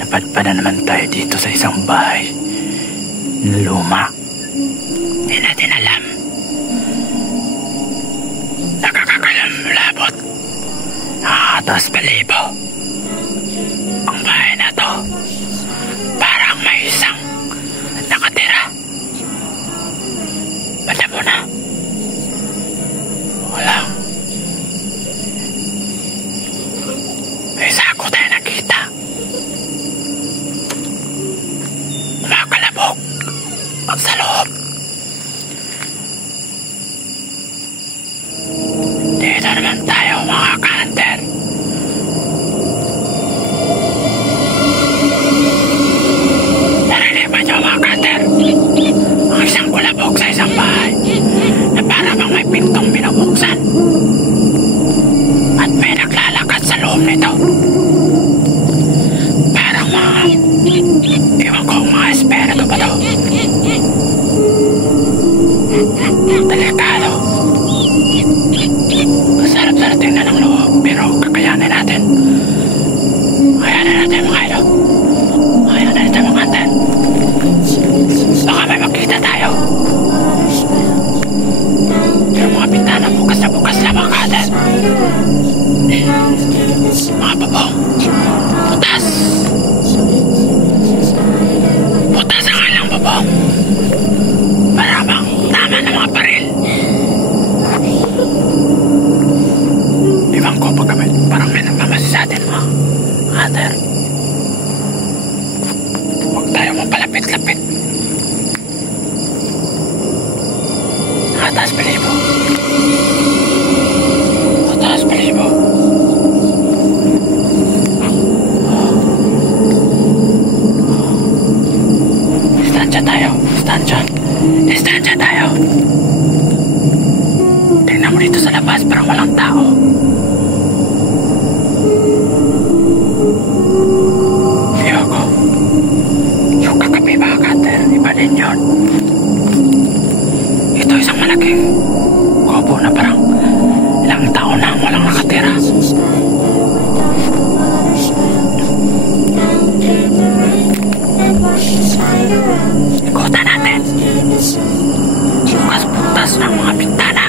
Napadpad na naman tayo dito sa isang bahay na luma. Hindi natin alam. Nakakakalamlabot. Nakakataas palibo. Ang bahay na to, parang may isang nakatira. Banda mo na. Walang. May sako tayo nakita. Kumakalabog sa loob. Dito naman tayo mga ka-hunter. Narinig ba niyo mga ka-hunter? Ang isang kulabog sa isang bahay na para bang may pintong binubuksan. At may naglalakad sa loob nito. Parang mga iwan ko mga espiritu ba to? Delikado. Masarap-sarap tingnan ng loob, pero kakayanin natin. Kakayanin natin mga ilo. Kakayanin natin mga hunter. Baka may makita tayo. Pero mga bintana bukas na bukas lang mga hunter. Mga babong. Butas. Butas ang alang babong. Parang tama na mga baril. Iwan ko pag kami parang may nagmamasi sa atin mga hunter. Huwag tayo mapalapit-lapit. Nakataas palibo. Nakataas palibo. Distansya tayo. Distansya tayo. Tingnan mo dito sa labas, parang walang tao. Iwan ko. Yung kakapi ba, Cutter? Iba din yun. Ito isang malaking kubo na parang ilang taon na walang nakatira. Ikutan natin. Bukas-bukas ng mga bintana.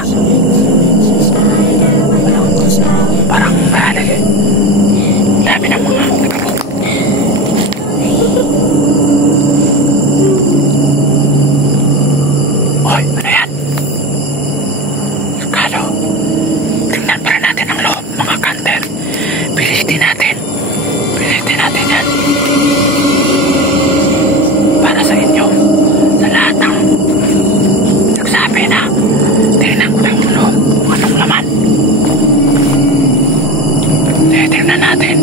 Parang balik. Dami ng mga nagabog. Oy, ano yan? Kalo, tingnan pa rin natin ang loob, mga hunter. Pilitin natin yan. Para sa inyo, sa lahat ng nagsabi na tingnan ko lang yung loob, anong laman. Tingnan natin.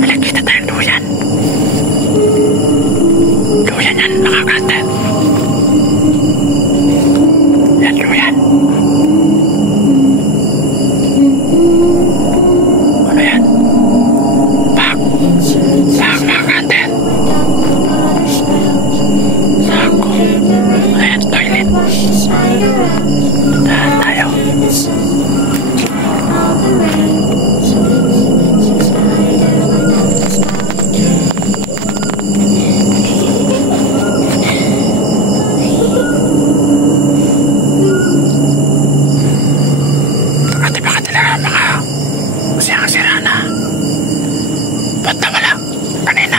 May nakita tayong duyan. Duyan yan, mga hunter. Yan, duyan. Ano yan? Bag, mga hunter. Sako. Ayan, toilet. Dahan tayo. Baka talaga mga sirang-sira na. Ba't na wala? Kanina